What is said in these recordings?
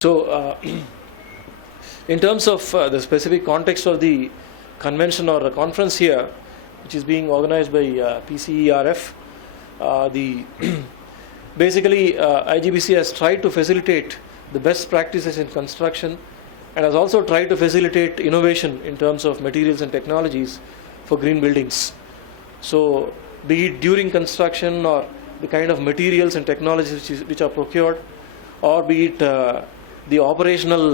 So, in terms of the specific context of the convention or conference here, which is being organized by PCERF, the basically IGBC has tried to facilitate the best practices in construction and has also tried to facilitate innovation in terms of materials and technologies for green buildings. So, be it during construction or the kind of materials and technologies which are procured, or be it the operational,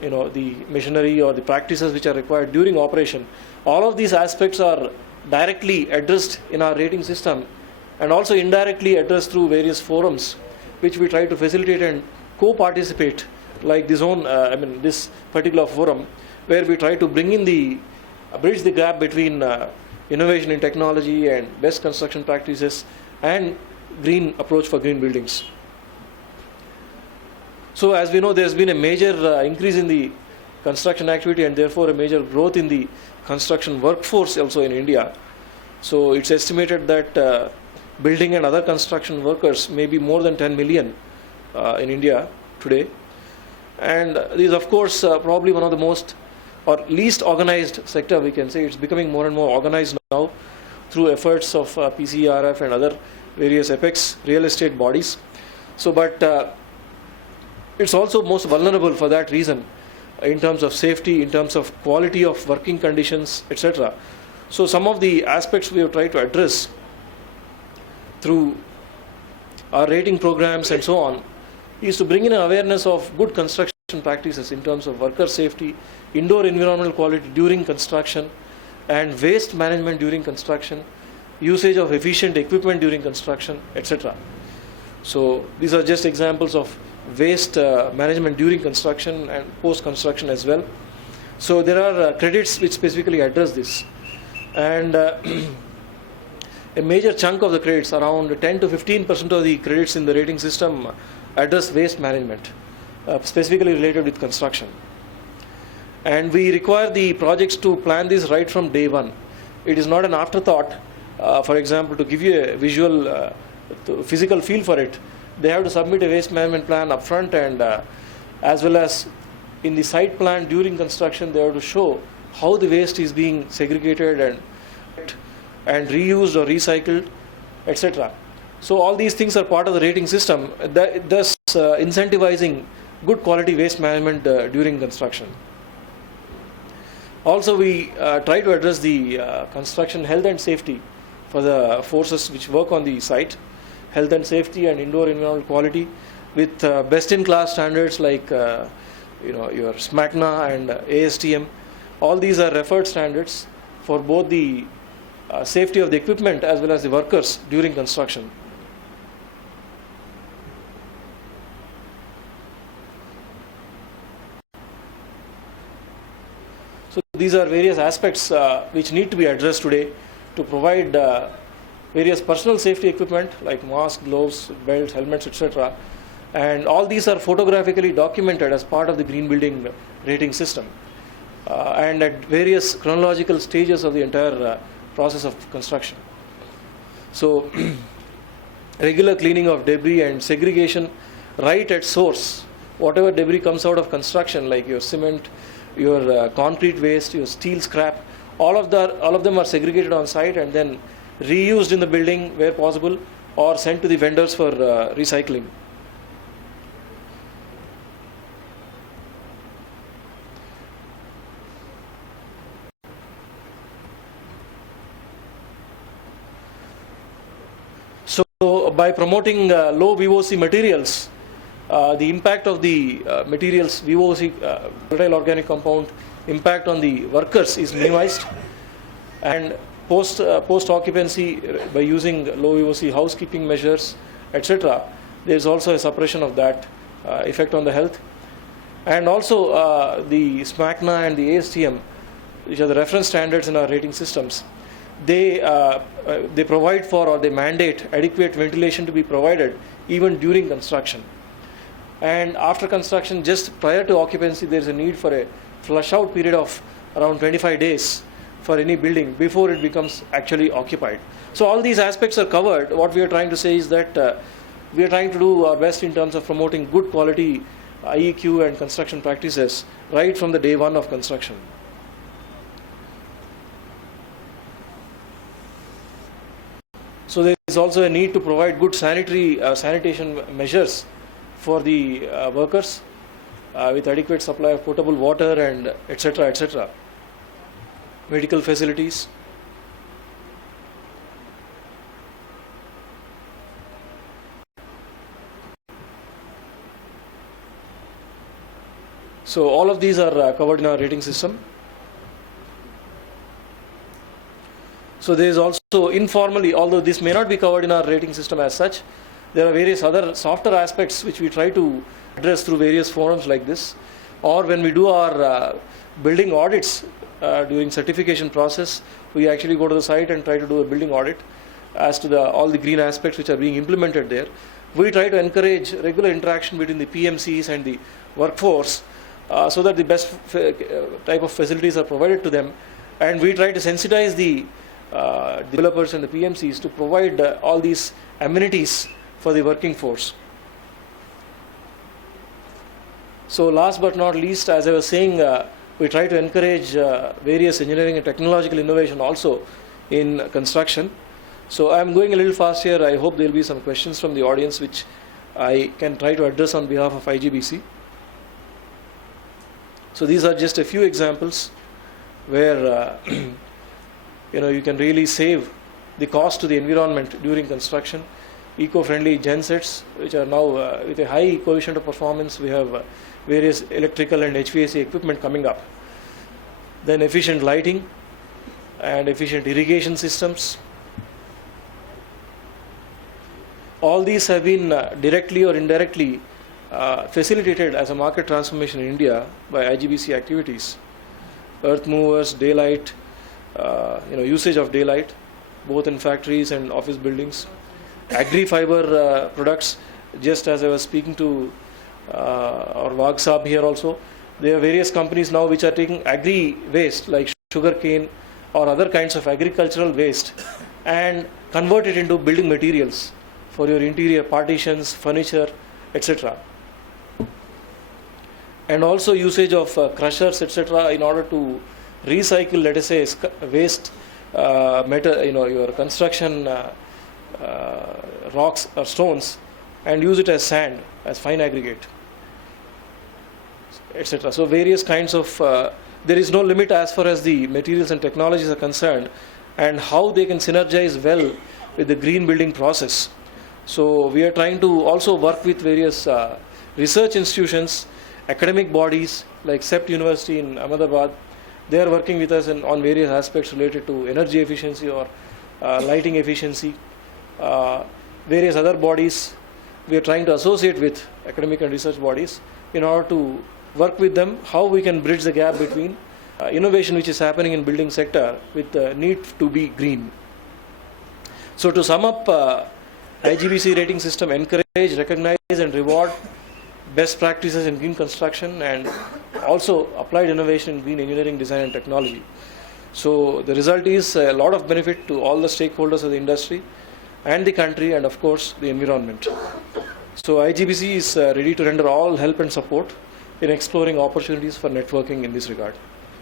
the machinery or the practices which are required during operation. All of these aspects are directly addressed in our rating system and also indirectly addressed through various forums which we try to facilitate and co-participate, like this this particular forum where we try to bridge the gap between innovation in technology and best construction practices and green approach for green buildings. So as we know, there has been a major increase in the construction activity and therefore a major growth in the construction workforce also in India. So it's estimated that building and other construction workers may be more than 10 million in India today. And this is of course probably one of the most or least organized sector, we can say. It's becoming more and more organized now through efforts of PCERF and other various apex real estate bodies. So but it's also most vulnerable for that reason in terms of safety, in terms of quality of working conditions, etc. So some of the aspects we have tried to address through our rating programs and so on is to bring in an awareness of good construction practices in terms of worker safety, indoor environmental quality during construction, and waste management during construction, usage of efficient equipment during construction, etc. So these are just examples of waste management during construction and post-construction as well. So there are credits which specifically address this, and a major chunk of the credits, around 10 to 15% of the credits in the rating system, address waste management, specifically related with construction. And we require the projects to plan this right from day one. It is not an afterthought. For example, to give you a visual, physical feel for it, they have to submit a waste management plan upfront, and as well as in the site plan during construction, they have to show how the waste is being segregated and reused or recycled, etc. So all these things are part of the rating system, thus incentivizing good quality waste management during construction. Also, we try to address the construction health and safety for the forces which work on the site, health and safety and indoor environmental quality with best-in-class standards like your SMACNA and ASTM. All these are referred standards for both the safety of the equipment as well as the workers during construction. So these are various aspects which need to be addressed today to provide various personal safety equipment like masks, gloves, belts, helmets, etc. And all these are photographically documented as part of the green building rating system and at various chronological stages of the entire process of construction. So regular cleaning of debris and segregation right at source. Whatever debris comes out of construction, like your cement, your concrete waste, your steel scrap, all of them are segregated on site and then reused in the building where possible or sent to the vendors for recycling. So by promoting low VOC materials, the impact of the materials, VOC, volatile organic compound, impact on the workers is minimized, and post occupancy by using low VOC housekeeping measures, etc. There is also a suppression of that effect on the health. And also the SMACNA and the ASTM, which are the reference standards in our rating systems, they provide for, or they mandate adequate ventilation to be provided even during construction. And after construction, just prior to occupancy, there is a need for a flush out period of around 25 days for any building before it becomes actually occupied. So all these aspects are covered. What we are trying to say is that we are trying to do our best in terms of promoting good quality IEQ and construction practices right from the day one of construction. So there is also a need to provide good sanitation measures for the workers with adequate supply of potable water and etc. etc. Medical facilities. So all of these are covered in our rating system. So there is also informally, although this may not be covered in our rating system as such, there are various other softer aspects which we try to address through various forums like this, or when we do our building audits during certification process, we actually go to the site and try to do a building audit as to all the green aspects which are being implemented there. We try to encourage regular interaction between the PMCs and the workforce so that the best type of facilities are provided to them, and we try to sensitize the developers and the PMCs to provide all these amenities for the working force. So last but not least, as I was saying, we try to encourage various engineering and technological innovation also in construction. So I'm going a little fast here. I hope there will be some questions from the audience which I can try to address on behalf of IGBC. So these are just a few examples where you can really save the cost to the environment during construction. Eco-friendly gensets, which are now with a high coefficient of performance. We have various electrical and HVAC equipment coming up. Then efficient lighting and efficient irrigation systems. All these have been directly or indirectly facilitated as a market transformation in India by IGBC activities. Earth movers, daylight, usage of daylight, both in factories and office buildings. Agri-fiber products, just as I was speaking to our Wag Saab here also, there are various companies now which are taking agri-waste like sugar cane or other kinds of agricultural waste and convert it into building materials for your interior partitions, furniture, etc. And also usage of crushers, etc. in order to recycle, let us say, waste your construction rocks or stones and use it as sand, as fine aggregate, etc. So various kinds of, there is no limit as far as the materials and technologies are concerned and how they can synergize well with the green building process. So we are trying to also work with various research institutions, academic bodies like CEPT University in Ahmedabad. They are working with us on various aspects related to energy efficiency or lighting efficiency. Various other bodies we are trying to associate with academic and research bodies in order to work with them how we can bridge the gap between innovation which is happening in building sector with the need to be green. So to sum up, IGBC rating system encourage, recognize and reward best practices in green construction and also applied innovation in green engineering, design and technology. So the result is a lot of benefit to all the stakeholders of the industry and the country and of course the environment. So IGBC is ready to render all help and support in exploring opportunities for networking in this regard.